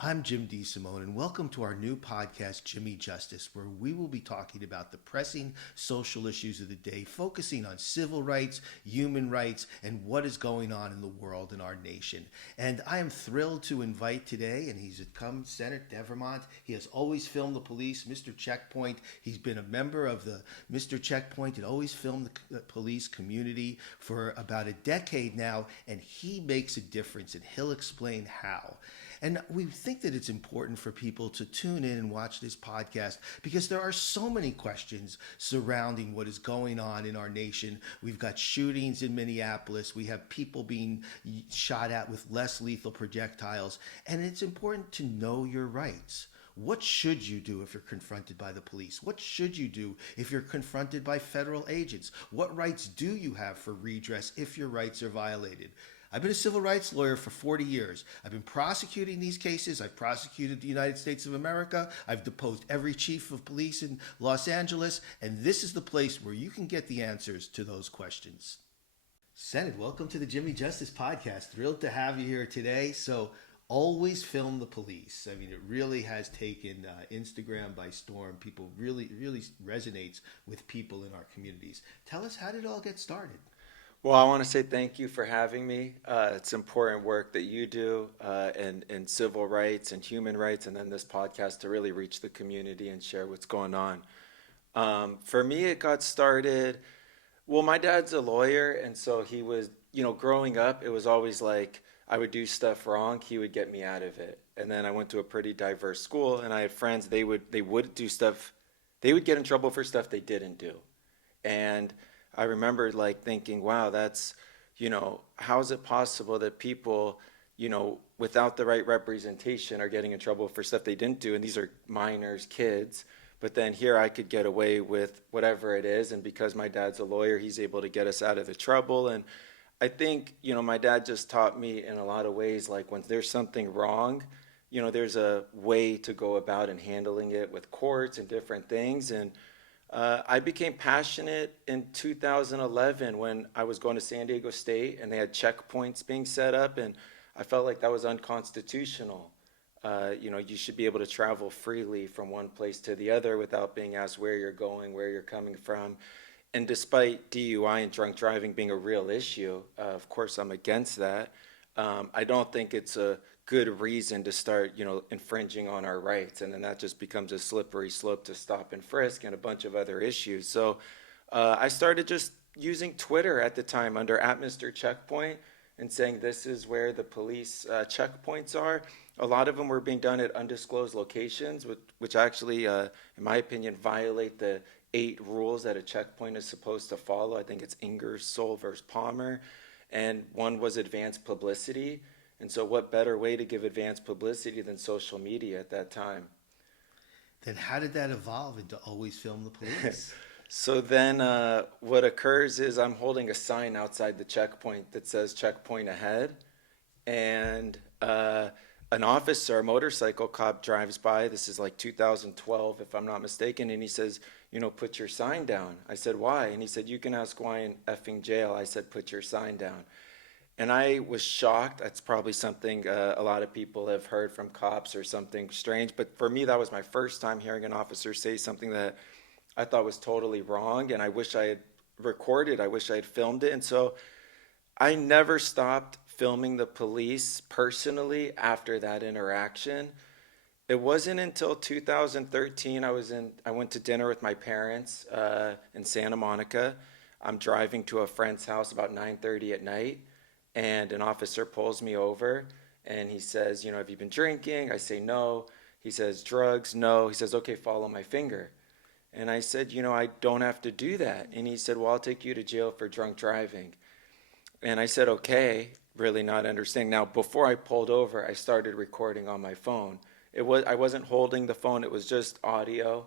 I'm Jim DeSimone, and welcome to our new podcast, Jimmy Justice, where we will be talking about the pressing social issues of the day, focusing on civil rights, human rights, and what is going on in the world and our nation. And I am thrilled to invite today, and he's come, Sennet Devermont. He has always filmed the police, Mr. Checkpoint. He's been a member of the Mr. Checkpoint and always filmed the police community for about a decade now, and he makes a difference, and he'll explain how. And we think that it's important for people to tune in and watch this podcast because there are so many questions surrounding what is going on in our nation. We've got shootings in Minneapolis. We have people being shot at with less lethal projectiles. And it's important to know your rights. What should you do if you're confronted by the police? What should you do if you're confronted by federal agents? What rights do you have for redress if your rights are violated? I've been a civil rights lawyer for 40 years. I've been prosecuting these cases. I've prosecuted the United States of America. I've deposed every chief of police in Los Angeles. And this is the place where you can get the answers to those questions. Sennet, welcome to the Jimmy Justice Podcast. Thrilled to have you here today. So, always film the police. I mean, it really has taken Instagram by storm. People really resonates with people in our communities. Tell us, how did it all get started? Well, I want to say thank you for having me. It's important work that you do in civil rights and human rights, and then this podcast to really reach the community and share what's going on. For me, it got started. Well, my dad's a lawyer, and so he was, growing up, it was always like I would do stuff wrong, he would get me out of it. And then I went to a pretty diverse school, and I had friends. They would do stuff. They would get in trouble for stuff they didn't do, and I remember thinking, wow, that's, how is it possible that people, without the right representation are getting in trouble for stuff they didn't do? And these are minors, kids. But then here I could get away with whatever it is. And because my dad's a lawyer, he's able to get us out of the trouble. And I think, my dad just taught me in a lot of ways, like when there's something wrong, there's a way to go about and handling it with courts and different things. And I became passionate in 2011 when I was going to San Diego State and they had checkpoints being set up, and I felt like that was unconstitutional. You should be able to travel freely from one place to the other without being asked where you're going, where you're coming from. And despite DUI and drunk driving being a real issue, of course I'm against that. I don't think it's a good reason to start, infringing on our rights. And then that just becomes a slippery slope to stop and frisk and a bunch of other issues. So I started just using Twitter at the time under @Mr. Checkpoint and saying this is where the police checkpoints are. A lot of them were being done at undisclosed locations, which actually, in my opinion, violate the 8 rules that a checkpoint is supposed to follow. I think it's Ingersoll versus Palmer. And one was advanced publicity. And so what better way to give advanced publicity than social media at that time? Then how did that evolve into always film the police? So then what occurs is I'm holding a sign outside the checkpoint that says checkpoint ahead. And an officer, a motorcycle cop drives by. This is like 2012, if I'm not mistaken. And he says, put your sign down. I said, why? And he said, you can ask why in effing jail. I said, put your sign down. And I was shocked. That's probably something a lot of people have heard from cops or something strange. But for me, that was my first time hearing an officer say something that I thought was totally wrong. And I wish I had recorded. I wish I had filmed it. And so I never stopped filming the police personally after that interaction. It wasn't until 2013 I went to dinner with my parents in Santa Monica. I'm driving to a friend's house about 9:30 at night. And an officer pulls me over and he says, have you been drinking? I say, no. He says, drugs? No. He says, okay, follow my finger. And I said, I don't have to do that. And he said, well, I'll take you to jail for drunk driving. And I said, okay, really not understanding. Now, before I pulled over, I started recording on my phone. I wasn't holding the phone. It was just audio.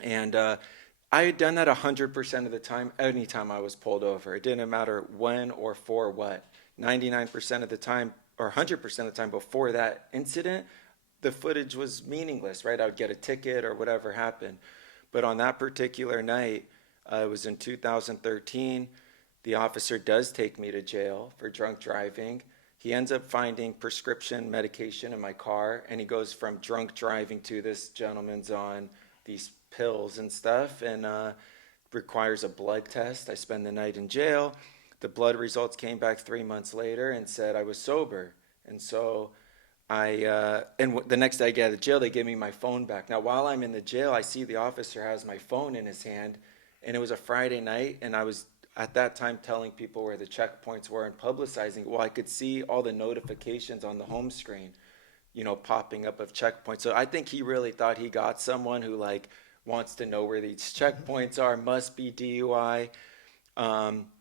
And I had done that 100% of the time, anytime I was pulled over. It didn't matter when or for what. 99% of the time, or 100% of the time before that incident, the footage was meaningless, right? I would get a ticket or whatever happened. But on that particular night, it was in 2013, the officer does take me to jail for drunk driving. He ends up finding prescription medication in my car, and he goes from drunk driving to this gentleman's on these pills and stuff, and requires a blood test. I spend the night in jail. The blood results came back 3 months later and said I was sober. And so the next day I get out of jail, they give me my phone back. Now, while I'm in the jail, I see the officer has my phone in his hand, and it was a Friday night, and I was at that time telling people where the checkpoints were and publicizing. Well, I could see all the notifications on the home screen, popping up of checkpoints. So I think he really thought he got someone who wants to know where these checkpoints are, must be DUI.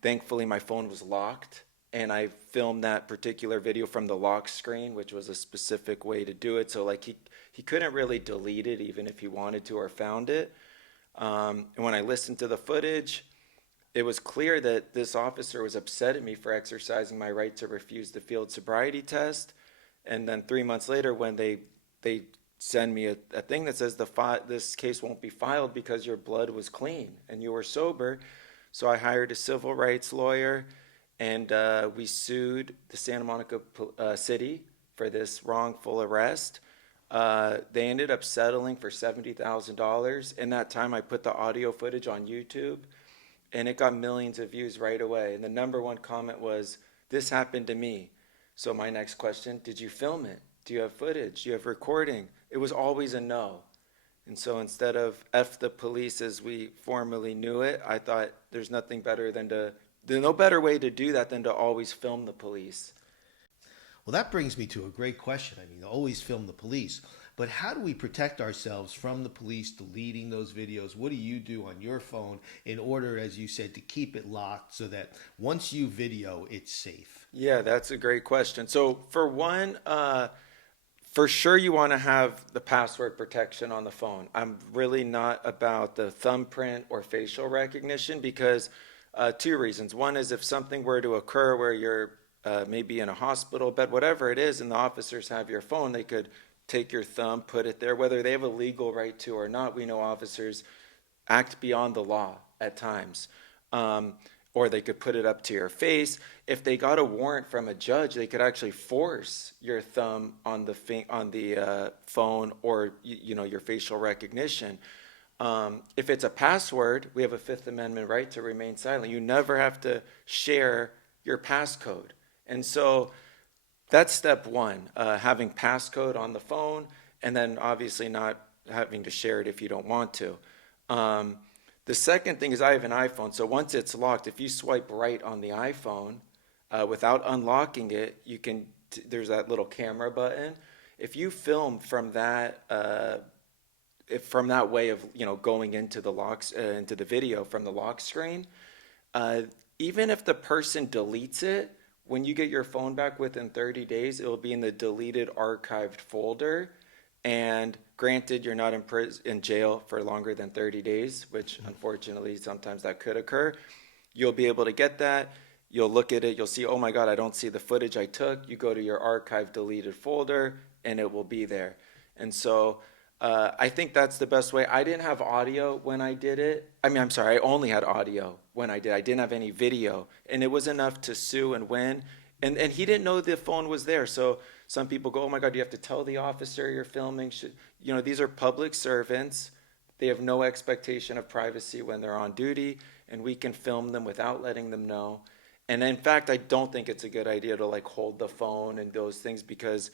Thankfully, my phone was locked, and I filmed that particular video from the lock screen, which was a specific way to do it. So he couldn't really delete it even if he wanted to or found it. And when I listened to the footage, it was clear that this officer was upset at me for exercising my right to refuse the field sobriety test. And then 3 months later, when they send me a thing that says this case won't be filed because your blood was clean and you were sober. So I hired a civil rights lawyer, and we sued the Santa Monica City for this wrongful arrest. They ended up settling for $70,000. In that time, I put the audio footage on YouTube, and it got millions of views right away. And the number one comment was, "This happened to me." So my next question, did you film it? Do you have footage? Do you have recording? It was always a no. And so instead of F the police as we formerly knew it, I thought there's no better way to do that than to always film the police. Well, that brings me to a great question. I mean, always film the police. But how do we protect ourselves from the police deleting those videos? What do you do on your phone in order, as you said, to keep it locked so that once you video, it's safe? Yeah, that's a great question. So for one, for sure you want to have the password protection on the phone. I'm really not about the thumbprint or facial recognition because two reasons. One is if something were to occur where you're maybe in a hospital bed, whatever it is, and the officers have your phone, they could take your thumb, put it there, whether they have a legal right to or not. We know officers act beyond the law at times. Or they could put it up to your face. If they got a warrant from a judge, they could actually force your thumb on the phone or your facial recognition. If it's a password, we have a Fifth Amendment right to remain silent. You never have to share your passcode. And so that's step one, having passcode on the phone, and then obviously not having to share it if you don't want to. The second thing is I have an iPhone, so once it's locked, if you swipe right on the iPhone without unlocking it, there's that little camera button. If you film from that way of going into the video from the lock screen, even if the person deletes it, when you get your phone back within 30 days, it will be in the deleted archived folder. And granted, you're not in jail for longer than 30 days, which unfortunately sometimes that could occur. You'll be able to get that. You'll look at it. You'll see, oh my God, I don't see the footage I took. You go to your archived deleted folder, and it will be there. And so I think that's the best way. I didn't have audio when I did it. I only had audio when I did. I didn't have any video. And it was enough to sue and win. And he didn't know the phone was there. So some people go, oh my God, you have to tell the officer you're filming. These are public servants. They have no expectation of privacy when they're on duty, and we can film them without letting them know. And in fact, I don't think it's a good idea to hold the phone and those things because,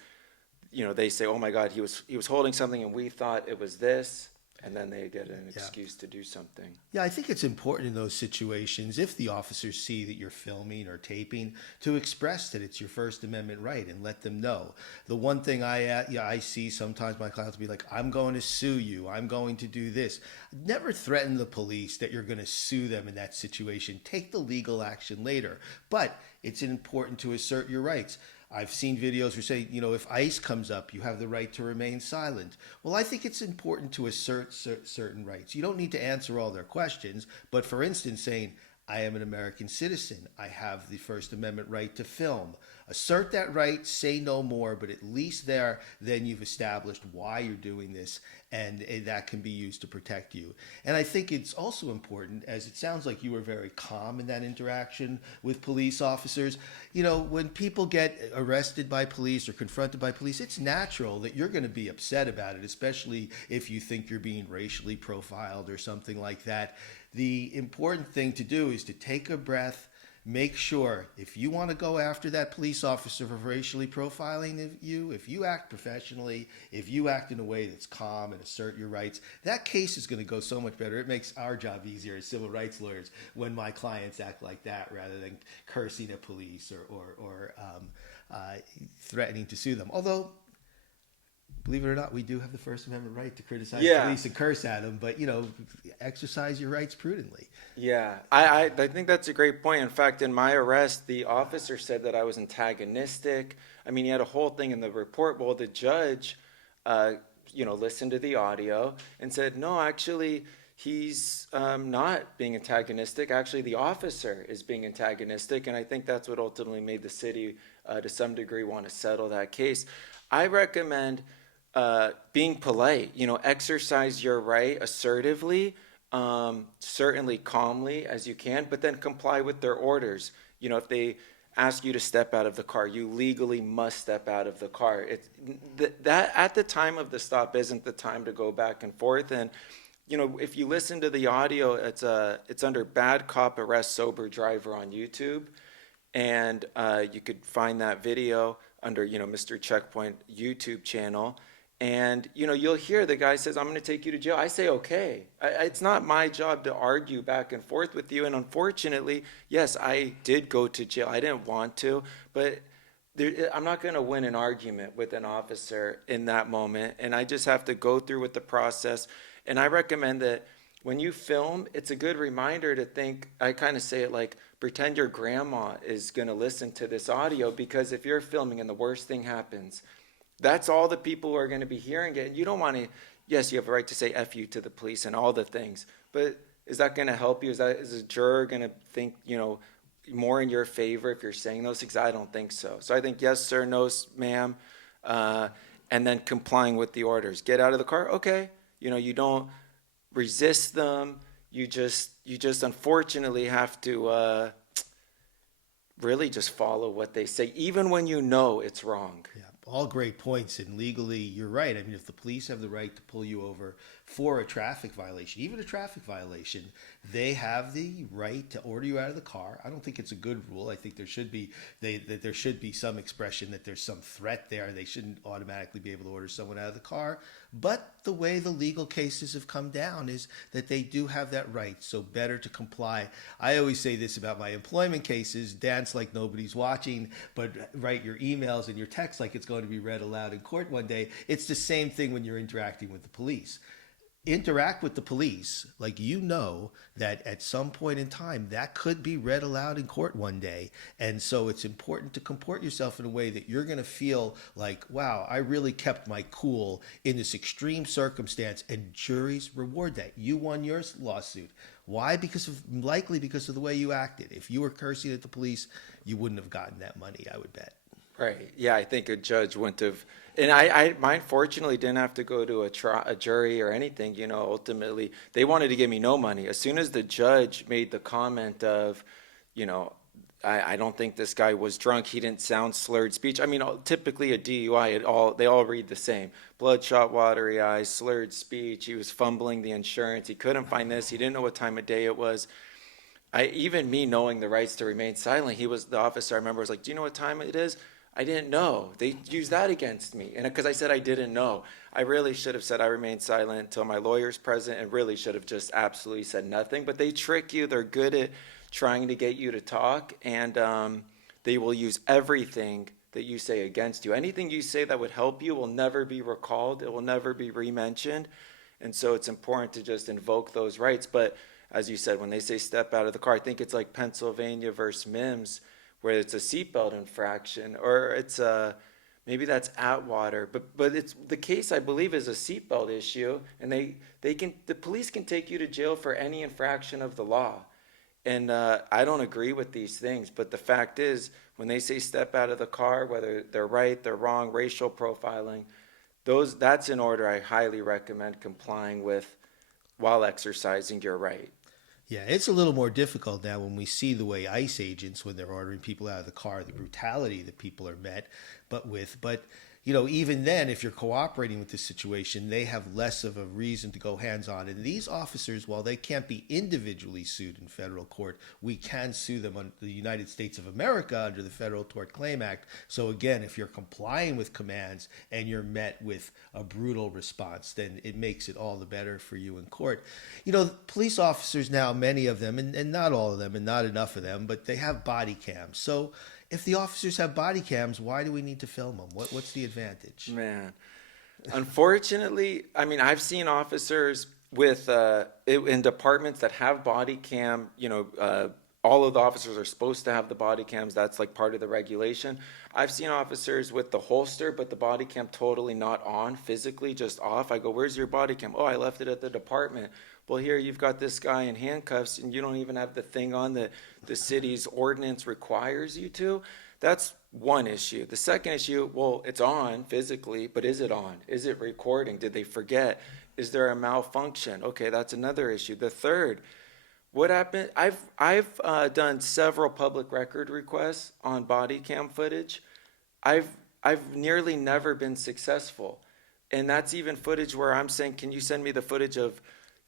they say, oh my God, he was holding something and we thought it was this. And then they get an excuse to do something. Yeah, I think it's important in those situations, if the officers see that you're filming or taping, to express that it's your First Amendment right and let them know. The one thing I see sometimes my clients will be like, I'm going to sue you. I'm going to do this. Never threaten the police that you're going to sue them in that situation. Take the legal action later. But it's important to assert your rights. I've seen videos where say, if ICE comes up, you have the right to remain silent. Well, I think it's important to assert certain rights. You don't need to answer all their questions, but for instance, saying, I am an American citizen. I have the First Amendment right to film. assert that right, say no more, but at least there, then you've established why you're doing this, and that can be used to protect you. And I think it's also important, as it sounds like you were very calm in that interaction with police officers. You know, when people get arrested by police or confronted by police, it's natural that you're going to be upset about it, especially if you think you're being racially profiled or something like that. The important thing to do is to take a breath. Make sure if you want to go after that police officer for racially profiling you, if you act professionally, if you act in a way that's calm and assert your rights, that case is going to go so much better. It makes our job easier as civil rights lawyers when my clients act like that rather than cursing at police or threatening to sue them. Although, believe it or not, we do have the First Amendment right to criticize police and curse at them, but, you know, exercise your rights prudently. Yeah, I think that's a great point. In fact, in my arrest, the officer said that I was antagonistic. I mean, he had a whole thing in the report. Well, the judge, listened to the audio and said, no, actually, he's not being antagonistic. Actually, the officer is being antagonistic, and I think that's what ultimately made the city, to some degree, want to settle that case. I recommend being polite, exercise your right assertively, certainly calmly as you can, but then comply with their orders. If they ask you to step out of the car, you legally must step out of the car. That at the time of the stop isn't the time to go back and forth. And, if you listen to the audio, it's under Bad Cop Arrest Sober Driver on YouTube. And you could find that video under, Mr. Checkpoint YouTube channel. And, you'll hear the guy says, I'm going to take you to jail. I say, okay. It's not my job to argue back and forth with you. And unfortunately, yes, I did go to jail. I didn't want to, but I'm not going to win an argument with an officer in that moment. And I just have to go through with the process. And I recommend that when you film, it's a good reminder to think, I kind of say it like, pretend your grandma is going to listen to this audio, because if you're filming and the worst thing happens, that's all the people who are going to be hearing it. And you don't want to, yes, you have a right to say F you to the police and all the things, but is that going to help you? Is a juror going to think, more in your favor if you're saying those things? I don't think so. So I think yes, sir, no, ma'am, and then complying with the orders. Get out of the car. Okay. You don't resist them. You just unfortunately have to really just follow what they say, even when you know it's wrong. Yeah, all great points. And legally, you're right. I mean, if the police have the right to pull you over for a traffic violation, even a traffic violation, they have the right to order you out of the car. I don't think it's a good rule. I think there should be there should be some expression that there's some threat there. They shouldn't automatically be able to order someone out of the car. But the way the legal cases have come down is that they do have that right. So better to comply. I always say this about my employment cases: dance like nobody's watching, but write your emails and your texts like it's going to be read aloud in court one day. It's the same thing when you're interacting with the police. Interact with the police like that at some point in time that could be read aloud in court one day. And so it's important to comport yourself in a way that you're going to feel like, wow, I really kept my cool in this extreme circumstance, and juries reward that. You won your lawsuit. Why? Likely because of the way you acted. If you were cursing at the police, you wouldn't have gotten that money, I would bet. Right. Yeah, I think a judge wouldn't have, and mine fortunately didn't have to go to a jury or anything. Ultimately, they wanted to give me no money. As soon as the judge made the comment of, I don't think this guy was drunk. He didn't sound slurred speech. I mean, typically a DUI, they all read the same: bloodshot, watery eyes, slurred speech. He was fumbling the insurance. He couldn't find this. He didn't know what time of day it was. Even me knowing the rights to remain silent, the officer I remember was like, "Do you know what time it is?" I didn't know. They used that against me. And because I said I didn't know, I really should have said I remained silent until my lawyer's present, and really should have just absolutely said nothing. But they trick you. They're good at trying to get you to talk, and they will use everything that you say against you. Anything you say that would help you will never be recalled. It will never be re-mentioned. And so it's important to just invoke those rights. But as you said, when they say step out of the car, I think it's like Pennsylvania versus Mims, where it's a seatbelt infraction, or it's maybe that's Atwater, but it's the case, I believe, is a seatbelt issue, and the police can take you to jail for any infraction of the law. And I don't agree with these things, but the fact is, when they say step out of the car, whether they're right, they're wrong, racial profiling, that's an order I highly recommend complying with while exercising your right. Yeah, it's a little more difficult now when we see the way ICE agents, when they're ordering people out of the car, the brutality that people are met with. But, even then, if you're cooperating with this situation, they have less of a reason to go hands-on. And these officers, while they can't be individually sued in federal court, we can sue them under the United States of America under the Federal Tort Claim Act. So again, if you're complying with commands and you're met with a brutal response, then it makes it all the better for you in court. Police officers now, many of them, and not all of them and not enough of them, but they have body cams. So if the officers have body cams, why do we need to film them? What's the advantage? Man, unfortunately, I mean, I've seen officers with in departments that have body cam. All of the officers are supposed to have the body cams. That's like part of the regulation. I've seen officers with the holster, but the body cam totally not on, physically just off. I go, "Where's your body cam?" "Oh, I left it at the department." Well, here you've got this guy in handcuffs and you don't even have the thing on that the city's ordinance requires you to. That's one issue. The second issue, well, it's on physically, but is it on? Is it recording? Did they forget? Is there a malfunction? Okay, that's another issue. The third, what happened? I've done several public record requests on body cam footage. I've nearly never been successful. And that's even footage where I'm saying, can you send me the footage of,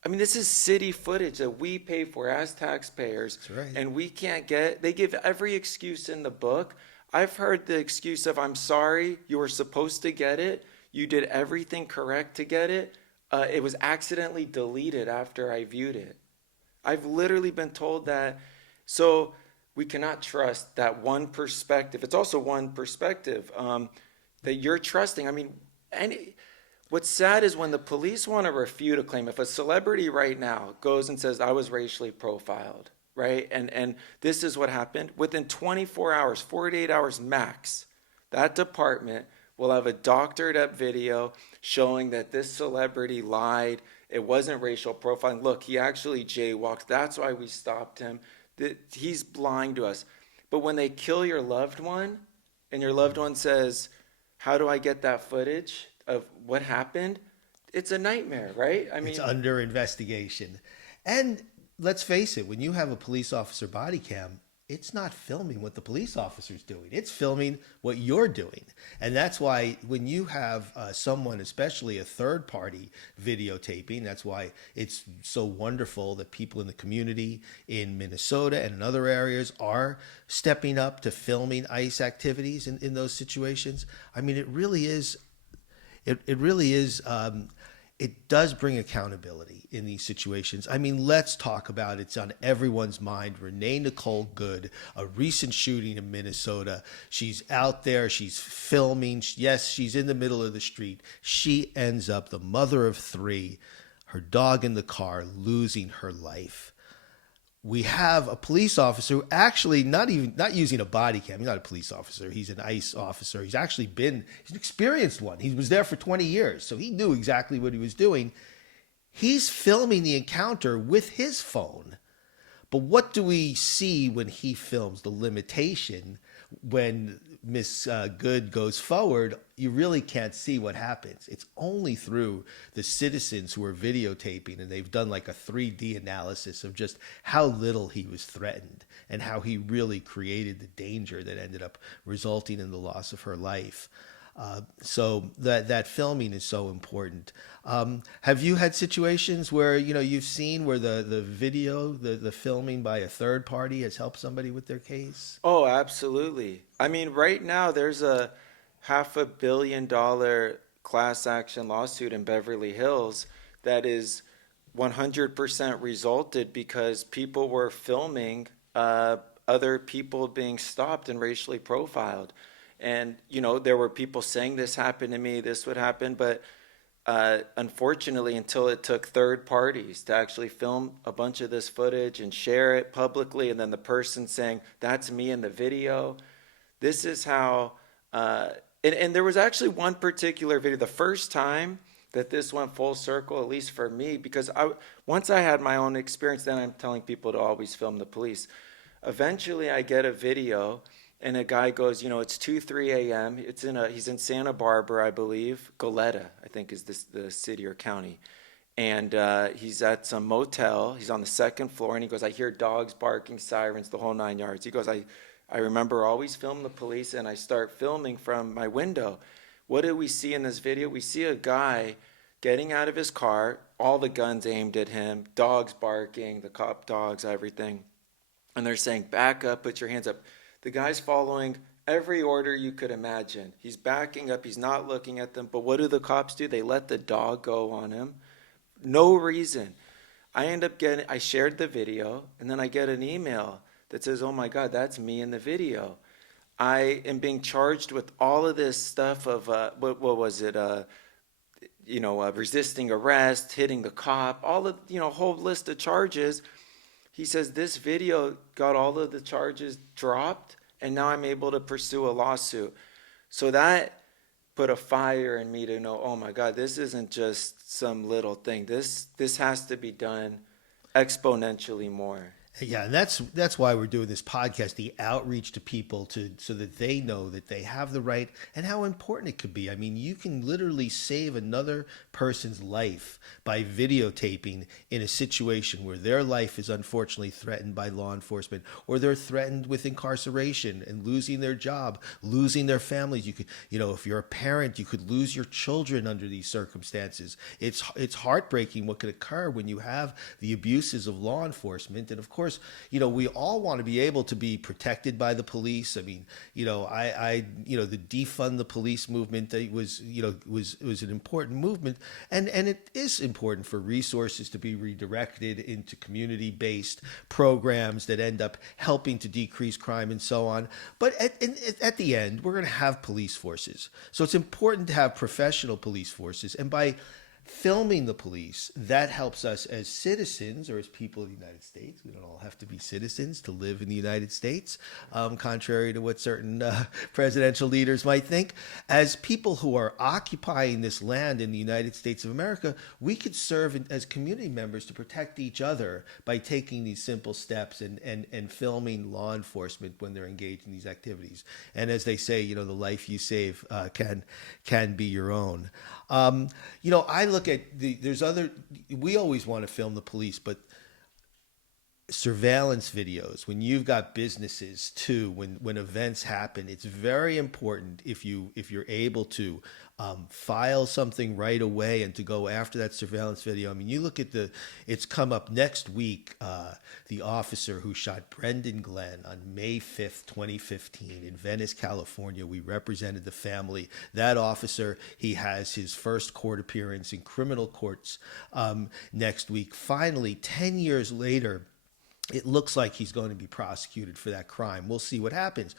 this is city footage that we pay for as taxpayers. That's right. And we can't get, they give every excuse in the book. I've heard the excuse of, "I'm sorry, you were supposed to get it. You did everything correct to get it. It was accidentally deleted after I viewed it." I've literally been told that. So we cannot trust that one perspective. It's also one perspective that you're trusting. What's sad is when the police want to refute a claim. If a celebrity right now goes and says, "I was racially profiled," right? And this is what happened. Within 24 hours, 48 hours max, that department will have a doctored up video showing that this celebrity lied. It wasn't racial profiling. Look, he actually jaywalked. That's why we stopped him. He's lying to us. But when they kill your loved one and your loved one says, "How do I get that footage of what happened?" It's a nightmare, right? It's under investigation. And let's face it, when you have a police officer body cam, it's not filming what the police officer's doing. It's filming what you're doing. And that's why when you have someone, especially a third party videotaping, that's why it's so wonderful that people in the community in Minnesota and in other areas are stepping up to filming ICE activities in those situations. It really is. It really is. It does bring accountability in these situations. Let's talk about it. It's on everyone's mind. Renee Nicole Good, a recent shooting in Minnesota. She's out there. She's filming. Yes, she's in the middle of the street. She ends up, the mother of three, her dog in the car, losing her life. We have a police officer who actually not using a body cam. He's not a police officer. He's an ICE officer. He's an experienced one. He was there for 20 years, so he knew exactly what he was doing. He's filming the encounter with his phone. But what do we see when he films? The limitation when Miss Good goes forward, you really can't see what happens. It's only through the citizens who are videotaping, and they've done like a 3D analysis of just how little he was threatened and how he really created the danger that ended up resulting in the loss of her life. So that filming is so important. Have you had situations where you've seen where the video, the filming by a third party has helped somebody with their case? Oh, absolutely. Right now there's a $500 million class action lawsuit in Beverly Hills that is 100% resulted because people were filming other people being stopped and racially profiled. And, there were people saying this happened to me, this would happen. But unfortunately, until it took third parties to actually film a bunch of this footage and share it publicly, and then the person saying, "That's me in the video." This is how, and there was actually one particular video, the first time that this went full circle, at least for me, because once I had my own experience, then I'm telling people to always film the police. Eventually, I get a video. and a guy goes, it's 3 a.m. He's in Santa Barbara, I believe. Goleta, I think is the city or county. And he's at some motel. He's on the second floor, and he goes, I hear dogs barking, sirens, the whole 9 yards. He goes, I remember always filming the police, and I start filming from my window. What do we see in this video? We see a guy getting out of his car, all the guns aimed at him, dogs barking, the cop dogs, everything. And they're saying, back up, put your hands up. The guy's following every order you could imagine. He's backing up, he's not looking at them. But what do the cops do? They let the dog go on him. No reason. I shared the video, and then I get an email that says, oh my God, that's me in the video. I am being charged with all of this stuff of, what was it, resisting arrest, hitting the cop, all of, whole list of charges. He says this video got all of the charges dropped, and now I'm able to pursue a lawsuit. So that put a fire in me to know, oh my God, this isn't just some little thing. This has to be done exponentially more. Yeah, and that's why we're doing this podcast, the outreach to people so that they know that they have the right and how important it could be. I mean, you can literally save another person's life by videotaping in a situation where their life is unfortunately threatened by law enforcement, or they're threatened with incarceration and losing their job, losing their families. You could, if you're a parent, you could lose your children under these circumstances. It's heartbreaking what could occur when you have the abuses of law enforcement. And of course, we all want to be able to be protected by the police. I mean, the defund the police movement was an important movement, and it is important for resources to be redirected into community-based programs that end up helping to decrease crime and so on. But at the end, we're going to have police forces. So it's important to have professional police forces, and by filming the police, that helps us as citizens or as people of the United States. We don't all have to be citizens to live in the United States, contrary to what certain presidential leaders might think. As people who are occupying this land in the United States of America, we could serve as community members to protect each other by taking these simple steps and filming law enforcement when they're engaged in these activities. And as they say, the life you save can be your own. I look at we always want to film the police, but surveillance videos, when you've got businesses too, when events happen, it's very important if you're able to file something right away and to go after that surveillance video. I mean, you look at it's come up next week, the officer who shot Brendan Glenn on May 5th, 2015 in Venice, California. We represented the family. That officer, he has his first court appearance in criminal courts next week. Finally, 10 years later, it looks like he's going to be prosecuted for that crime. We'll see what happens.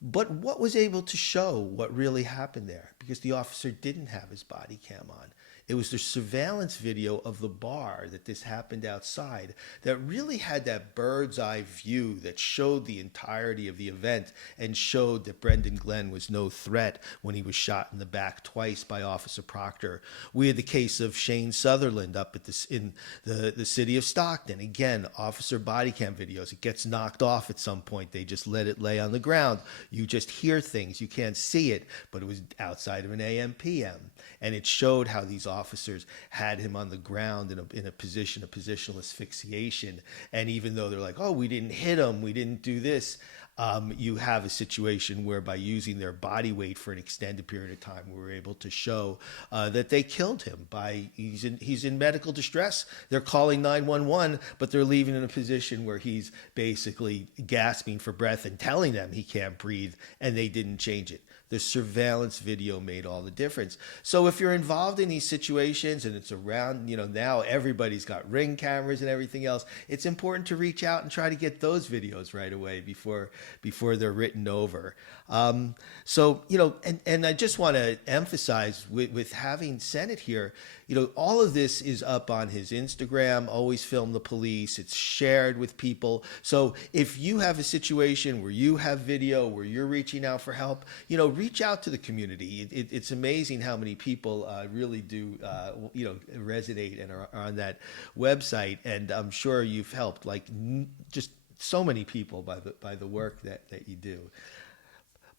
But what was able to show what really happened there? Because the officer didn't have his body cam on. It was the surveillance video of the bar that this happened outside that really had that bird's eye view that showed the entirety of the event and showed that Brendan Glenn was no threat when he was shot in the back twice by Officer Proctor. We had the case of Shane Sutherland up in the city of Stockton. Again, officer body cam videos. It gets knocked off at some point. They just let it lay on the ground. You just hear things. You can't see it, but it was outside of an AM/PM. And it showed how these officers had him on the ground in a position of positional asphyxiation. And even though they're like, oh, we didn't hit him, we didn't do this, you have a situation where by using their body weight for an extended period of time, we were able to show that they killed him. He's in medical distress. They're calling 911, but they're leaving in a position where he's basically gasping for breath and telling them he can't breathe, and they didn't change it. The surveillance video made all the difference. So if you're involved in these situations and it's around, now everybody's got Ring cameras and everything else, it's important to reach out and try to get those videos right away before they're written over. And I just want to emphasize with having Sennet here, all of this is up on his Instagram, Always Film the Police. It's shared with people. So if you have a situation where you have video, where you're reaching out for help, reach out to the community. It's amazing how many people really do, resonate and are on that website. And I'm sure you've helped just so many people by the work that you do.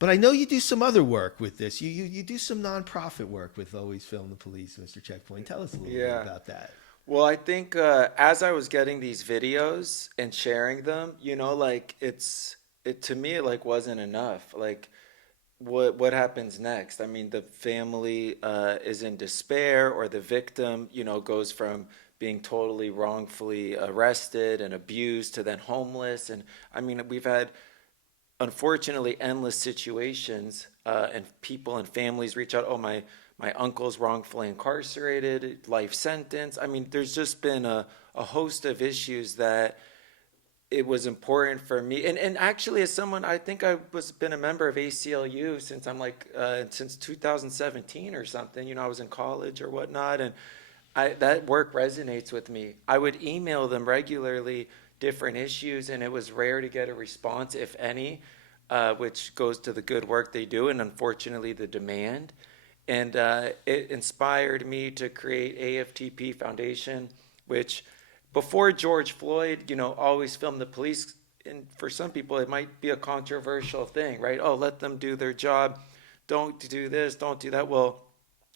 But I know you do some other work with this. You do some nonprofit work with Always Film the Police, Mr. Checkpoint. Tell us a little bit Yeah. about that. Well, I think as I was getting these videos and sharing them, like it to me it like wasn't enough. Like what happens next? I mean, the family is in despair, or the victim, goes from being totally wrongfully arrested and abused to then homeless. And I mean, we've had unfortunately endless situations, and people and families reach out. Oh, my uncle's wrongfully incarcerated, life sentence. I mean, there's just been a host of issues that it was important for me. And actually, as someone, I think I was been a member of ACLU since I'm like since 2017 or something. I was in college or whatnot, and that work resonates with me. I would email them regularly different issues, and it was rare to get a response, if any, which goes to the good work they do, and unfortunately the demand. And it inspired me to create AFTP Foundation, which before George Floyd, always filmed the police. And for some people, it might be a controversial thing, right? Oh, let them do their job. Don't do this, don't do that. Well,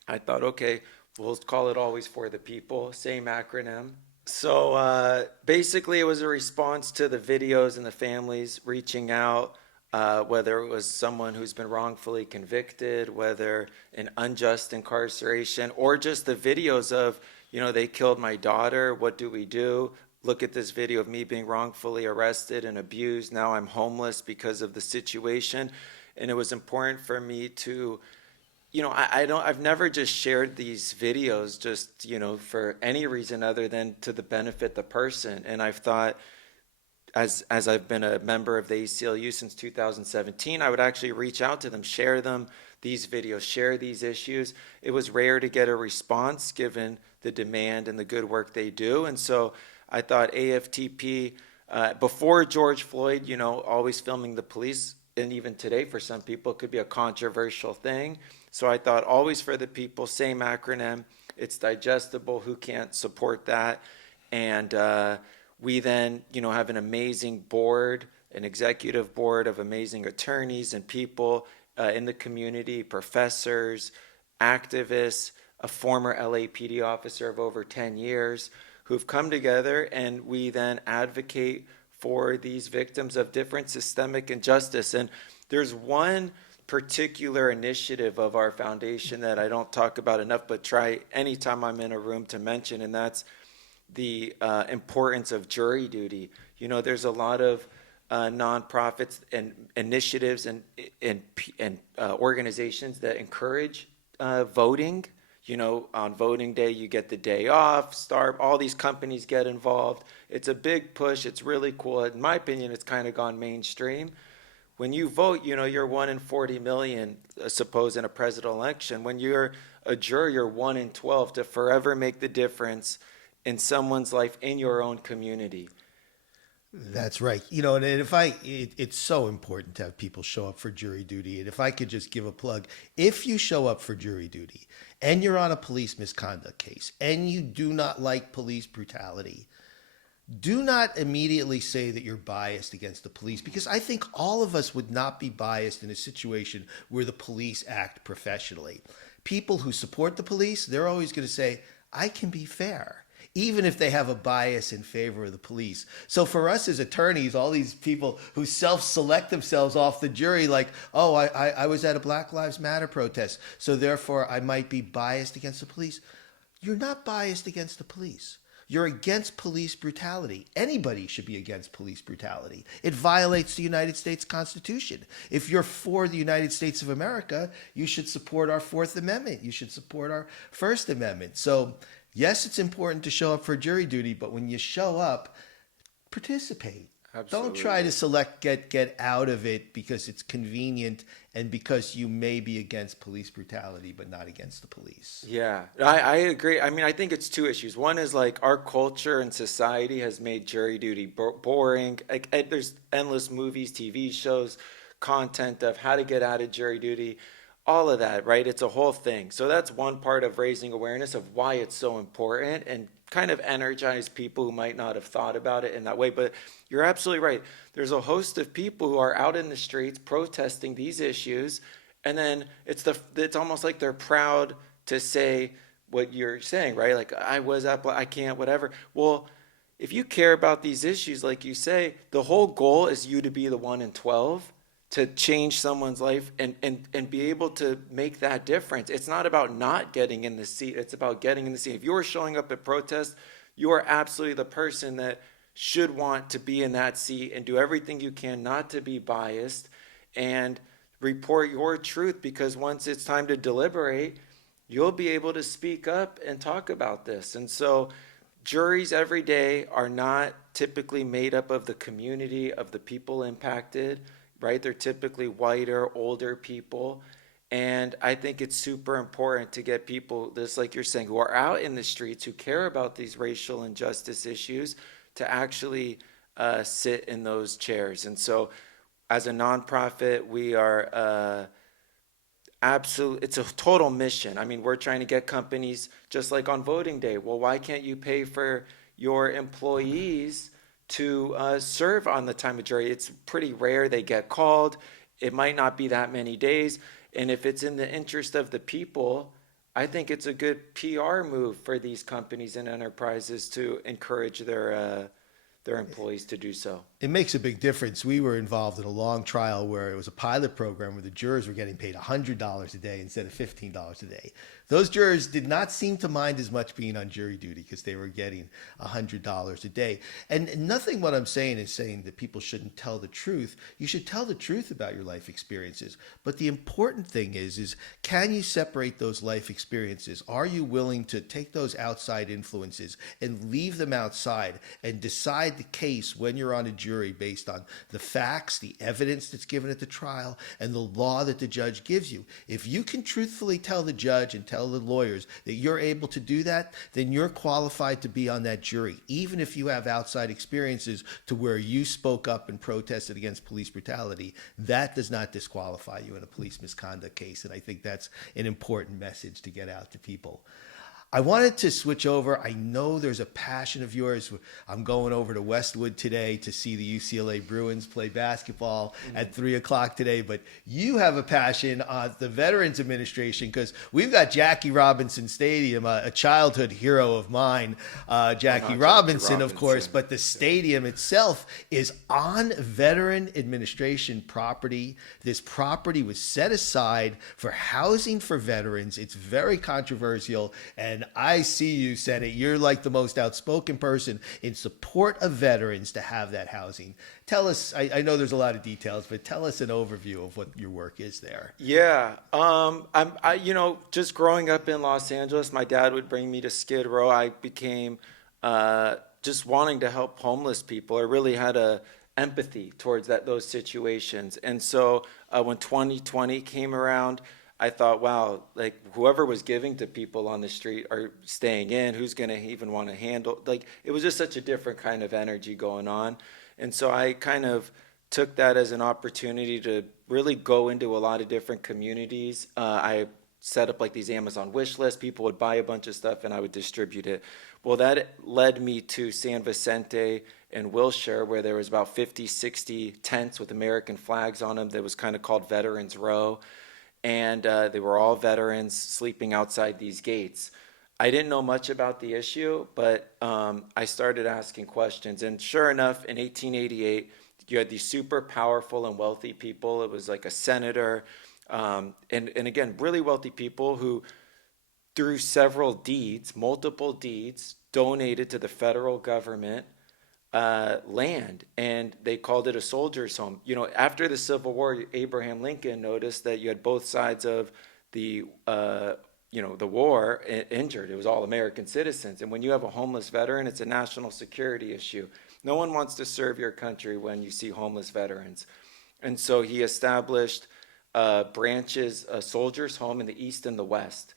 I thought, okay, we'll call it Always for the People, same acronym. So basically, it was a response to the videos and the families reaching out, whether it was someone who's been wrongfully convicted, whether an unjust incarceration, or just the videos of, they killed my daughter. What do we do? Look at this video of me being wrongfully arrested and abused. Now I'm homeless because of the situation. And it was important for me to, I've never just shared these videos just, for any reason other than to the benefit the person. And I've thought, as I've been a member of the ACLU since 2017, I would actually reach out to them, share them, these videos, share these issues. It was rare to get a response given the demand and the good work they do. And so I thought AFTP, before George Floyd, always filming the police, and even today for some people, it could be a controversial thing. So I thought Always for the People, same acronym. It's digestible. Who can't support that? And we then, have an amazing board, an executive board of amazing attorneys and people in the community, professors, activists, a former LAPD officer of over 10 years, who've come together, and we then advocate for these victims of different systemic injustice. And there's one particular initiative of our foundation that I don't talk about enough, but try anytime I'm in a room to mention, and that's the importance of jury duty. There's a lot of nonprofits and initiatives and organizations that encourage voting. On voting day, you get the day off. All these companies get involved. It's a big push. It's really cool. In my opinion, it's kind of gone mainstream. When you vote, you're 1 in 40 million, suppose, in a presidential election. When you're a juror, you're 1 in 12 to forever make the difference in someone's life in your own community. That's right. And it's so important to have people show up for jury duty. And if I could just give a plug, if you show up for jury duty and you're on a police misconduct case and you do not like police brutality, do not immediately say that you're biased against the police, because I think all of us would not be biased in a situation where the police act professionally. People who support the police, they're always going to say, I can be fair, even if they have a bias in favor of the police. So for us as attorneys, all these people who self-select themselves off the jury, like, oh, I was at a Black Lives Matter protest, so therefore I might be biased against the police. You're not biased against the police. You're against police brutality. Anybody should be against police brutality. It violates the United States Constitution. If you're for the United States of America, you should support our Fourth Amendment. You should support our First Amendment. So yes, it's important to show up for jury duty, but when you show up, participate. Absolutely. Don't try to get out of it because it's convenient and because you may be against police brutality, but not against the police. Yeah, I agree. I mean, I think it's two issues. One is like our culture and society has made jury duty boring. There's endless movies, TV shows, content of how to get out of jury duty. all of that, right? It's a whole thing. So that's one part of raising awareness of why it's so important and kind of energize people who might not have thought about it in that way. But you're absolutely right. There's a host of people who are out in the streets protesting these issues, and then it's almost like they're proud to say what you're saying, right? Like I was up, I can't, whatever. Well, if you care about these issues, like you say, the whole goal is you to be the 1 in 12 to change someone's life and be able to make that difference. It's not about not getting in the seat. It's about getting in the seat. If you're showing up at protests, you are absolutely the person that should want to be in that seat and do everything you can not to be biased and report your truth, because once it's time to deliberate, you'll be able to speak up and talk about this. And so juries every day are not typically made up of the community of the people impacted, right? They're typically whiter, older people. And I think it's super important to get people, just like you're saying, who are out in the streets, who care about these racial injustice issues, to actually sit in those chairs. And so as a nonprofit, we are it's a total mission. I mean, we're trying to get companies, just like on voting day. Well, why can't you pay for your employees to serve on the time of jury? It's pretty rare they get called. It might not be that many days. And if it's in the interest of the people, I think it's a good PR move for these companies and enterprises to encourage their employees to do so. It makes a big difference. We were involved in a long trial where it was a pilot program where the jurors were getting paid $100 a day instead of $15 a day. Those jurors did not seem to mind as much being on jury duty because they were getting $100 a day. And nothing what I'm saying is saying that people shouldn't tell the truth. You should tell the truth about your life experiences. But the important thing is can you separate those life experiences? Are you willing to take those outside influences and leave them outside and decide the case when you're on a jury based on the facts, the evidence that's given at the trial, and the law that the judge gives you? If you can truthfully tell the judge and tell the lawyers that you're able to do that, then you're qualified to be on that jury, even if you have outside experiences to where you spoke up and protested against police brutality. That does not disqualify you in a police misconduct case, and I think that's an important message to get out to people. I wanted to switch over. I know there's a passion of yours. I'm going over to Westwood today to see the UCLA Bruins play basketball at 3 o'clock today. But you have a passion on the Veterans Administration, because we've got Jackie Robinson Stadium, a childhood hero of mine, Jackie Robinson, of course. But the stadium itself is on Veteran Administration property. This property was set aside for housing for veterans. It's very controversial. And I see you, Sennet. You're like the most outspoken person in support of veterans to have that housing. Tell us, I know there's a lot of details, but tell us an overview of what your work is there. Yeah. Just growing up in Los Angeles, my dad would bring me to Skid Row. I became just wanting to help homeless people. I really had a empathy towards those situations. And so when 2020 came around, I thought, wow, like whoever was giving to people on the street are staying in, who's going to even want to handle, like it was just such a different kind of energy going on. And so I kind of took that as an opportunity to really go into a lot of different communities. I set up like these Amazon wish lists. People would buy a bunch of stuff and I would distribute it. Well, that led me to San Vicente and Wilshire, where there was about 50, 60 tents with American flags on them that was kind of called Veterans Row. And they were all veterans sleeping outside these gates. I didn't know much about the issue, but I started asking questions. And sure enough, in 1888, you had these super powerful and wealthy people. It was like a senator, and again, really wealthy people who, through several deeds, multiple deeds, donated to the federal government land, and they called it a soldier's home. You know, after the Civil War, Abraham Lincoln noticed that you had both sides of the war injured. It was all American citizens, and when you have a homeless veteran, it's a national security issue. No one wants to serve your country when you see homeless veterans, and so he established branches, a soldier's home in the East and the West,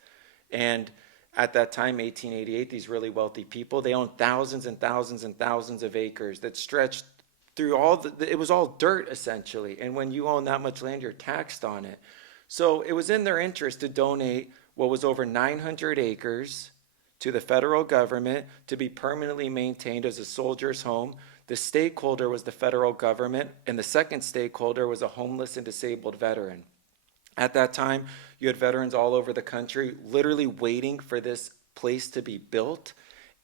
and at that time, 1888, these really wealthy people, they owned thousands and thousands and thousands of acres that stretched through it was all dirt essentially. And when you own that much land, you're taxed on it. So it was in their interest to donate what was over 900 acres to the federal government to be permanently maintained as a soldier's home. The stakeholder was the federal government, and the second stakeholder was a homeless and disabled veteran. At that time, you had veterans all over the country literally waiting for this place to be built.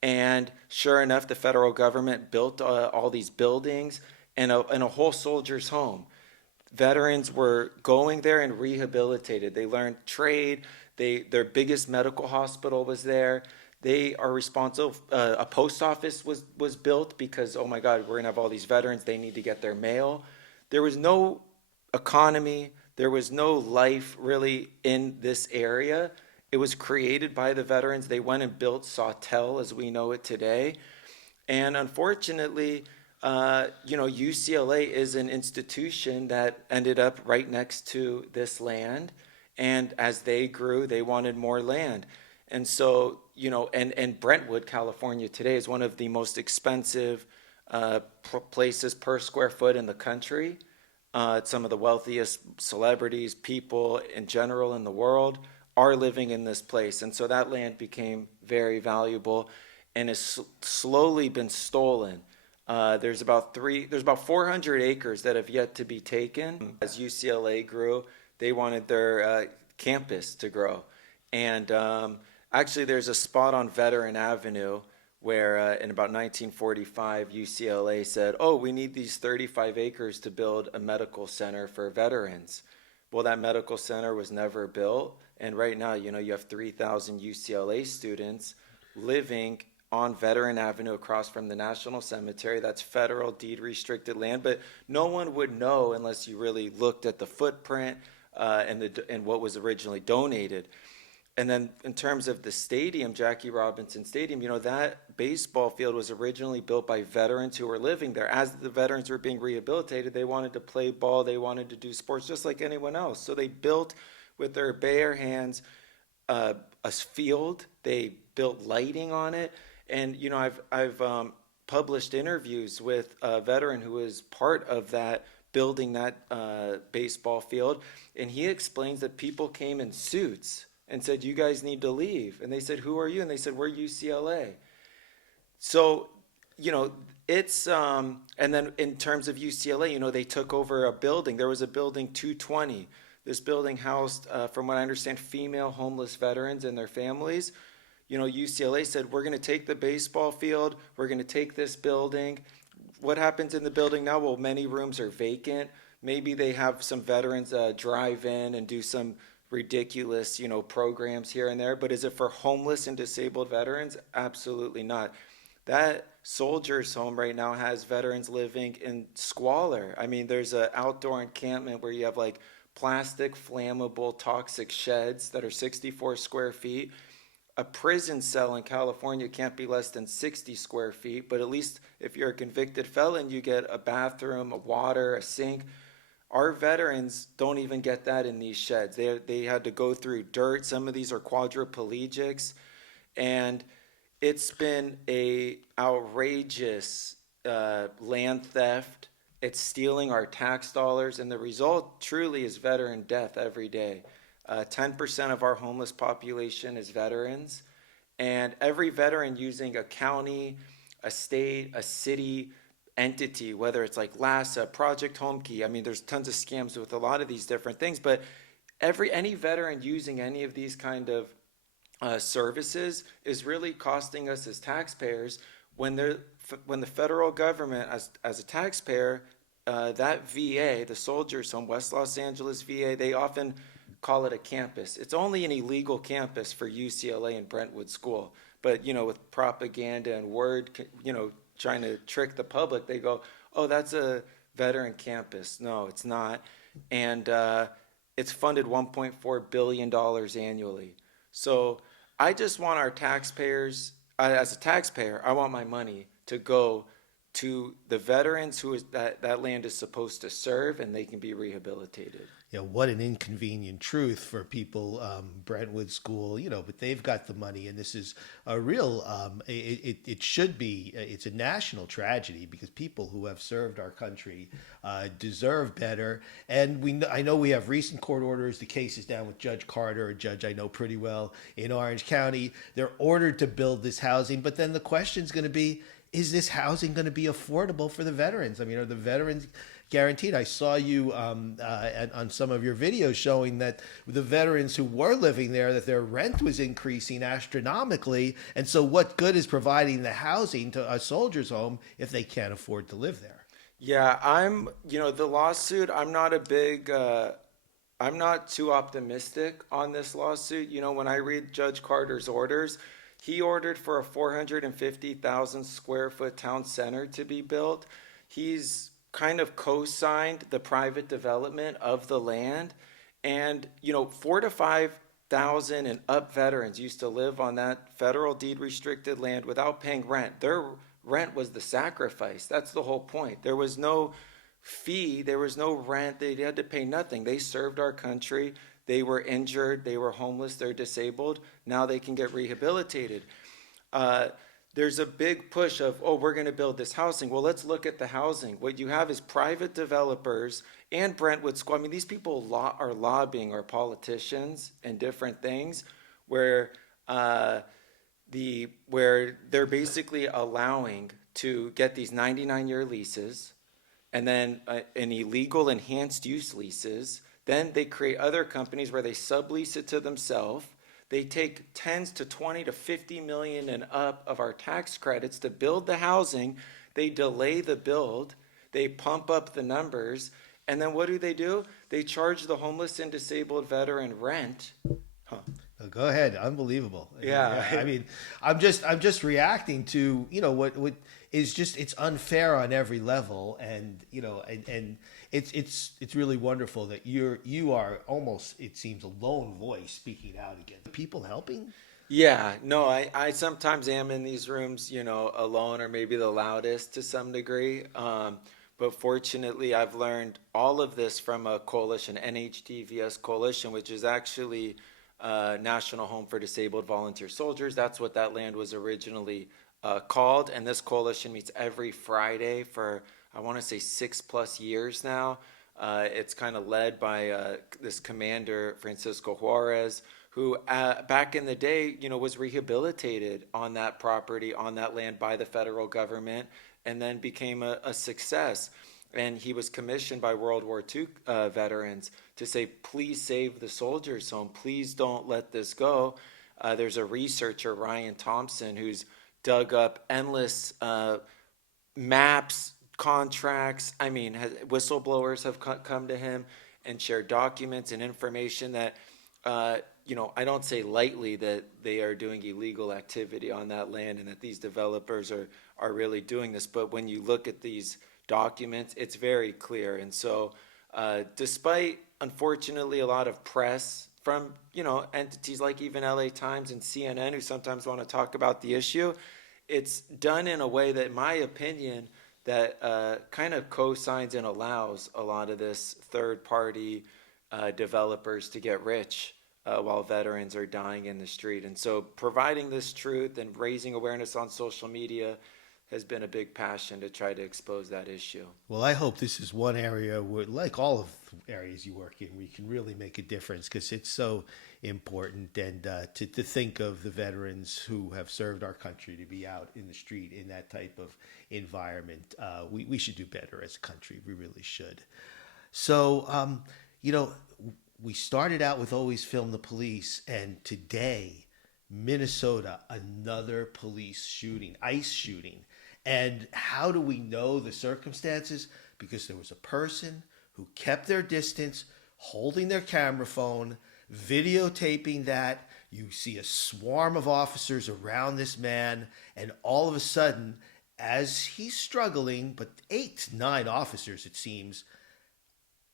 And sure enough, the federal government built all these buildings and a whole soldier's home. Veterans were going there and rehabilitated. They learned trade. Their biggest medical hospital was there. They are responsible. A post office was built because, oh my God, we're going to have all these veterans. They need to get their mail. There was no economy. There was no life really in this area. It was created by the veterans. They went and built Sawtell as we know it today. And unfortunately, UCLA is an institution that ended up right next to this land. And as they grew, they wanted more land. And so, and Brentwood, California today is one of the most expensive places per square foot in the country. Some of the wealthiest celebrities, people in general in the world are living in this place. And so that land became very valuable and has slowly been stolen. There's about 400 acres that have yet to be taken. As UCLA grew, they wanted their campus to grow. And actually, there's a spot on Veteran Avenue where in about 1945, UCLA said, oh, we need these 35 acres to build a medical center for veterans. Well, that medical center was never built. And right now, you have 3,000 UCLA students living on Veteran Avenue across from the National Cemetery. That's federal deed restricted land, but no one would know unless you really looked at the footprint and what was originally donated. And then in terms of the stadium, Jackie Robinson Stadium, that baseball field was originally built by veterans who were living there. As the veterans were being rehabilitated, they wanted to play ball, they wanted to do sports just like anyone else. So they built with their bare hands a field, they built lighting on it. And, I've published interviews with a veteran who was part of that building that baseball field. And he explains that people came in suits and said, you guys need to leave. And they said, who are you? And they said, we're UCLA. So, it's, and then in terms of UCLA, they took over a building. There was a building 220. This building housed, from what I understand, female homeless veterans and their families. UCLA said, we're going to take the baseball field. We're going to take this building. What happens in the building now? Well, many rooms are vacant. Maybe they have some veterans drive in and do some ridiculous, programs here and there. But is it for homeless and disabled veterans? Absolutely not. That soldier's home right now has veterans living in squalor. I mean, there's an outdoor encampment where you have like plastic, flammable, toxic sheds that are 64 square feet. A prison cell in California can't be less than 60 square feet, but at least if you're a convicted felon, you get a bathroom, a water, a sink. Our veterans don't even get that in these sheds. They had to go through dirt. Some of these are quadriplegics. And it's been a outrageous land theft. It's stealing our tax dollars. And the result truly is veteran death every day. 10% of our homeless population is veterans. And every veteran using a county, a state, a city entity, whether it's like LASA, Project Homekey. I mean, there's tons of scams with a lot of these different things, but any veteran using any of these kind of services is really costing us as taxpayers. When the federal government, as a taxpayer, that VA, the Soldiers Home, West Los Angeles VA, they often call it a campus. It's only an illegal campus for UCLA and Brentwood School, but with propaganda and word, trying to trick the public, they go, oh, that's a veteran campus. No, it's not. And it's funded $1.4 billion annually. So I just want our taxpayers, as a taxpayer, I want my money to go to the veterans that land is supposed to serve, and they can be rehabilitated. What an inconvenient truth for people, Brentwood School, but they've got the money, and this is a real, it should be, it's a national tragedy because people who have served our country deserve better. And I know we have recent court orders. The case is down with Judge Carter, a judge I know pretty well in Orange County. They're ordered to build this housing, but then the question is going to be, is this housing going to be affordable for the veterans? I mean, are the veterans guaranteed? I saw you on some of your videos showing that the veterans who were living there, that their rent was increasing astronomically. And so what good is providing the housing to a soldier's home if they can't afford to live there? Yeah, the lawsuit, I'm not too optimistic on this lawsuit. When I read Judge Carter's orders, he ordered for a 450,000 square foot town center to be built. He's kind of co-signed the private development of the land. And, 4,000 to 5,000 and up veterans used to live on that federal deed restricted land without paying rent. Their rent was the sacrifice. That's the whole point. There was no fee. There was no rent. They had to pay nothing. They served our country. They were injured. They were homeless. They're disabled. Now they can get rehabilitated. There's a big push of, we're going to build this housing. Well, let's look at the housing. What you have is private developers and Brentwood School. I mean, these people are lobbying our politicians and different things where they're basically allowing to get these 99-year leases and then an illegal enhanced use leases. Then they create other companies where they sublease it to themselves. They take tens to 20 to 50 million and up of our tax credits to build the housing. They delay the build. They pump up the numbers. And then what do? They charge the homeless and disabled veteran rent. Go ahead. Unbelievable. Yeah. I mean, I'm just reacting to, what is just, it's unfair on every level. And, and it's really wonderful that you are almost, it seems, a lone voice speaking out against people helping. Yeah, no, I sometimes am in these rooms, alone or maybe the loudest to some degree. But fortunately, I've learned all of this from a coalition, NHDVS Coalition, which is actually National Home for Disabled Volunteer Soldiers. That's what that land was originally called. And this coalition meets every Friday for, I want to say, 6+ years now. It's kind of led by this commander, Francisco Juarez, who back in the day, was rehabilitated on that property, on that land by the federal government, and then became a success. And he was commissioned by World War II veterans to say, please save the soldiers' home. Please don't let this go. There's a researcher, Ryan Thompson, who's dug up endless maps, contracts. I mean, whistleblowers have come to him and shared documents and information that, I don't say lightly that they are doing illegal activity on that land and that these developers are really doing this. But when you look at these documents, it's very clear. And so despite, unfortunately, a lot of press from, entities like even LA Times and CNN who sometimes want to talk about the issue, it's done in a way that, in my opinion, that kind of co-signs and allows a lot of this third-party developers to get rich while veterans are dying in the street. And so providing this truth and raising awareness on social media has been a big passion to try to expose that issue. Well, I hope this is one area where, like all of the areas you work in, we can really make a difference because it's so important. And to think of the veterans who have served our country to be out in the street in that type of environment, we should do better as a country. We really should. So, we started out with Always Film the Police, and today, Minnesota, another police shooting, ICE shooting. And how do we know the circumstances? Because there was a person who kept their distance, holding their camera phone, videotaping that. You see a swarm of officers around this man, and all of a sudden, as he's struggling, but 8 to 9 officers, it seems,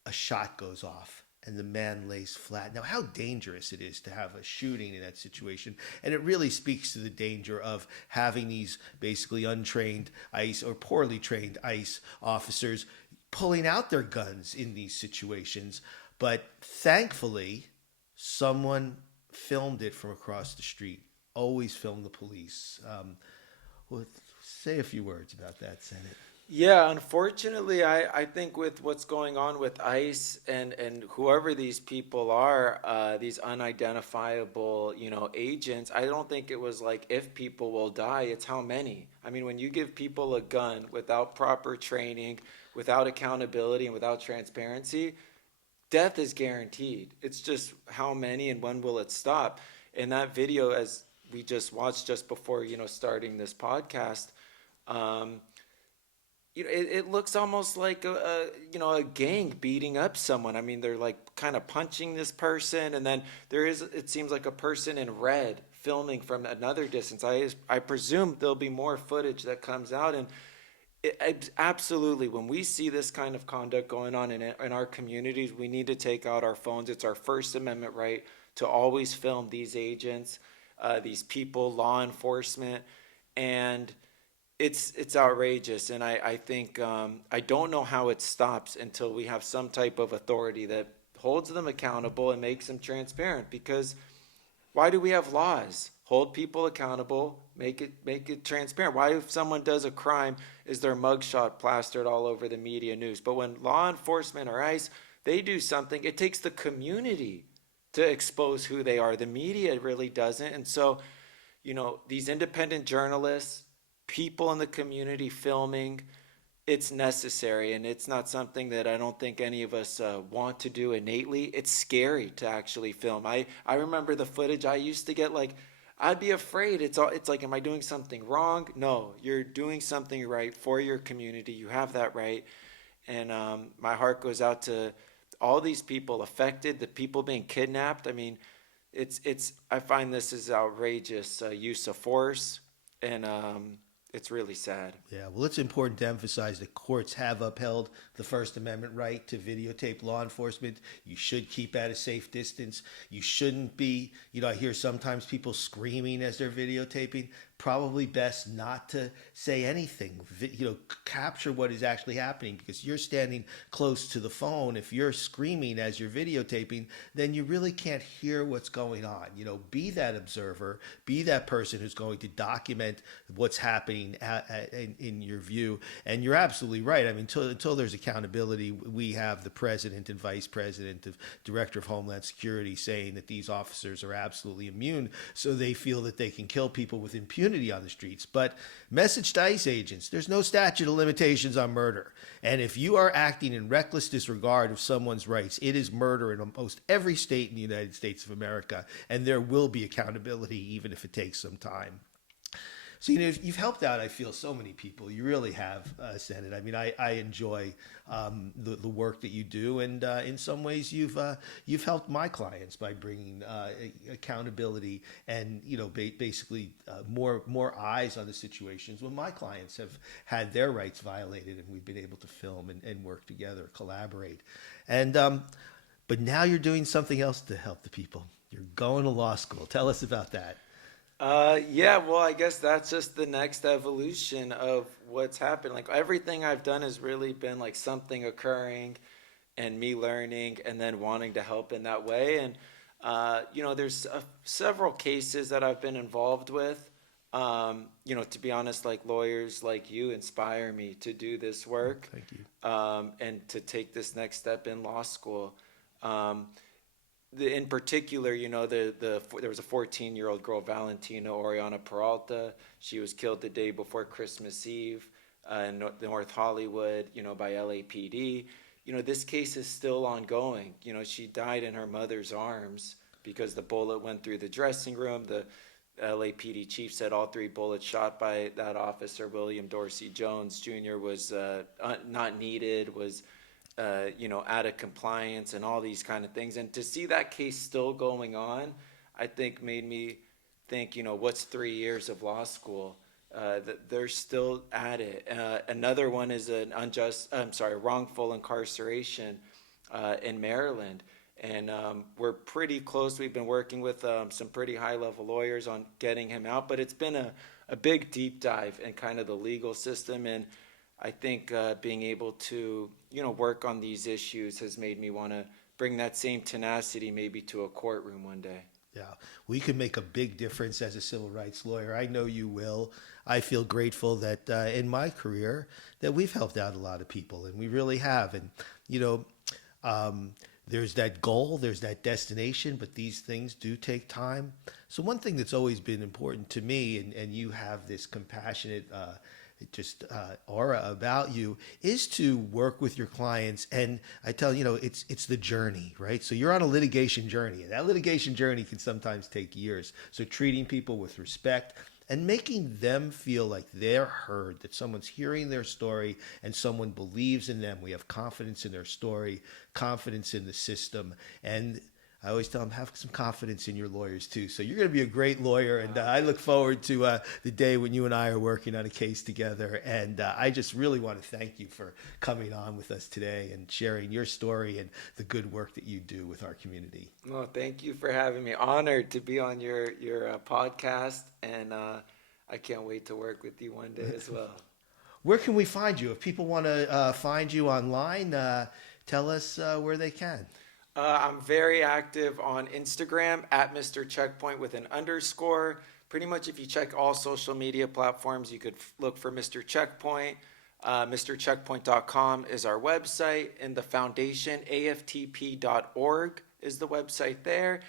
a shot goes off. and the man lays flat. Now, how dangerous it is to have a shooting in that situation. And it really speaks to the danger of having these basically untrained ICE or poorly trained ICE officers pulling out their guns in these situations. But thankfully, someone filmed it from across the street. Always film the police. Well, say a few words about that, Senate. Yeah, unfortunately, I think with what's going on with ICE and whoever these people are, these unidentifiable, agents, I don't think it was like if people will die, it's how many. I mean, when you give people a gun without proper training, without accountability, and without transparency, death is guaranteed. It's just how many and when will it stop? In that video, as we just watched just before, starting this podcast, um, it looks almost like a gang beating up someone. I mean, they're like kind of punching this person, and then it seems like a person in red filming from another distance. I presume there'll be more footage that comes out, and absolutely, when we see this kind of conduct going on in our communities, we need to take out our phones. It's our First Amendment right to always film these agents, these people, law enforcement, and it's outrageous. And I think I don't know how it stops until we have some type of authority that holds them accountable and makes them transparent. Because why do we have laws? Hold people accountable, make it transparent. Why, if someone does a crime, is their mugshot plastered all over the media news? But when law enforcement or ICE, they do something, it takes the community to expose who they are. The media really doesn't. And so, these independent journalists, people in the community filming, it's necessary, and it's not something that I don't think any of us want to do innately. It's scary to actually film. I remember the footage I used to get, like, I'd be afraid. It's like, am I doing something wrong? No, you're doing something right for your community. You have that right. And my heart goes out to all these people affected, the people being kidnapped. I mean, I find this is outrageous use of force, and it's really sad. Yeah, well, it's important to emphasize that courts have upheld the First Amendment right to videotape law enforcement. You should keep at a safe distance. You shouldn't be, I hear sometimes people screaming as they're videotaping. Probably best not to say anything. Capture what is actually happening, because you're standing close to the phone. If you're screaming as you're videotaping, then you really can't hear what's going on. Be that observer, be that person who's going to document what's happening in your view. And you're absolutely right. I mean, until there's accountability, we have the president and vice president of director of Homeland Security saying that these officers are absolutely immune, so they feel that they can kill people with impunity on the streets. But message to ICE agents, there's no statute of limitations on murder. And if you are acting in reckless disregard of someone's rights, it is murder in almost every state in the United States of America. And there will be accountability, even if it takes some time. So, you've helped out, I feel, so many people. You really have, Senate. I mean, I enjoy the work that you do, and in some ways, you've helped my clients by bringing accountability and basically more eyes on the situations when my clients have had their rights violated, and we've been able to film and work together, collaborate, and but now you're doing something else to help the people. You're going to law school. Tell us about that. Yeah, well, I guess that's just the next evolution of what's happened. Like, everything I've done has really been like something occurring and me learning and then wanting to help in that way. And, there's several cases that I've been involved with. To be honest, like, lawyers like you inspire me to do this work. Thank you. And to take this next step in law school. In particular, there was a 14-year-old girl, Valentina Oriana Peralta. She was killed the day before Christmas Eve in North Hollywood, by LAPD. This case is still ongoing. She died in her mother's arms because the bullet went through the dressing room. The LAPD chief said all 3 bullets shot by that officer, William Dorsey Jones Jr., was not needed, was out of compliance and all these kind of things. And to see that case still going on, I think made me think, what's 3 years of law school? That they're still at it. Another one is wrongful incarceration in Maryland. And we're pretty close. We've been working with some pretty high-level lawyers on getting him out, but it's been a big deep dive in kind of the legal system. And I think being able to, work on these issues has made me want to bring that same tenacity maybe to a courtroom one day. Yeah, we can make a big difference as a civil rights lawyer. I know you will. I feel grateful that in my career that we've helped out a lot of people, and we really have. And there's that goal, there's that destination, but these things do take time. So one thing that's always been important to me, and you have this compassionate aura about you, is to work with your clients. And I tell it's the journey, right? So you're on a litigation journey, and that litigation journey can sometimes take years. So treating people with respect and making them feel like they're heard, that someone's hearing their story and someone believes in them. We have confidence in their story, confidence in the system. And I always tell them, have some confidence in your lawyers too. So you're going to be a great lawyer, and I look forward to the day when you and I are working on a case together. And I just really want to thank you for coming on with us today and sharing your story and the good work that you do with our community. Well, thank you for having me. Honored to be on your podcast, and I can't wait to work with you one day as well. Where can we find you? If people want to find you online, tell us where they can. I'm very active on Instagram at Mr. Checkpoint with an underscore. Pretty much if you check all social media platforms, you could look for Mr. Checkpoint. MrCheckpoint.com is our website. And the foundation, aftp.org, is the website there.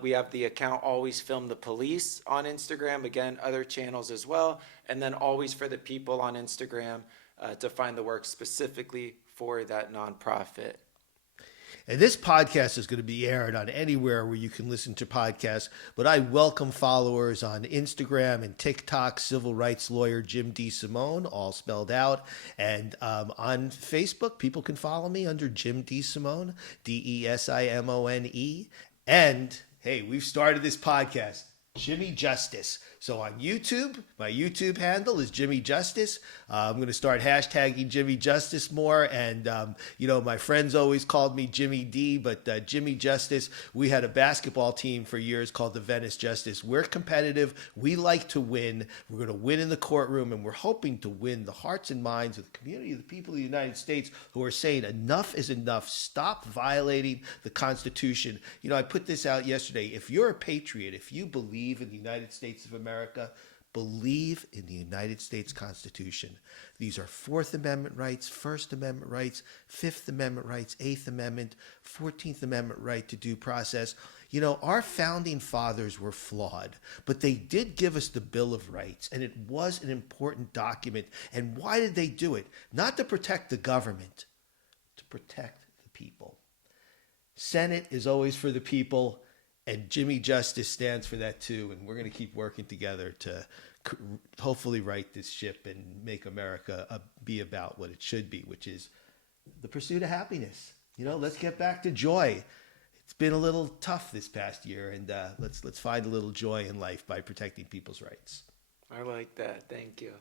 We have the account Always Film the Police on Instagram. Again, other channels as well. And then Always for the People on Instagram to find the work specifically for that nonprofit. And this podcast is going to be aired on anywhere where you can listen to podcasts. But I welcome followers on Instagram and TikTok, civil rights lawyer Jim DeSimone, all spelled out. And on Facebook, people can follow me under Jim DeSimone, DeSimone. And hey, we've started this podcast, Jimmy Justice. So on YouTube, my YouTube handle is Jimmy Justice. I'm going to start hashtagging Jimmy Justice more. And, my friends always called me Jimmy D, but Jimmy Justice. We had a basketball team for years called the Venice Justice. We're competitive. We like to win. We're going to win in the courtroom, and we're hoping to win the hearts and minds of the community, of the people of the United States who are saying enough is enough. Stop violating the Constitution. I put this out yesterday. If you're a patriot, if you believe in the United States of America, believe in the United States Constitution. These are Fourth Amendment rights, First Amendment rights, Fifth Amendment rights, Eighth Amendment, 14th Amendment right to due process. Our founding fathers were flawed, but they did give us the Bill of Rights, and it was an important document. And why did they do it? Not to protect the government, to protect the people. Senate is always for the people. And Jimmy Justice stands for that too. And we're going to keep working together to hopefully right this ship and make America be about what it should be, which is the pursuit of happiness. Let's get back to joy. It's been a little tough this past year, and let's find a little joy in life by protecting people's rights. I like that. Thank you.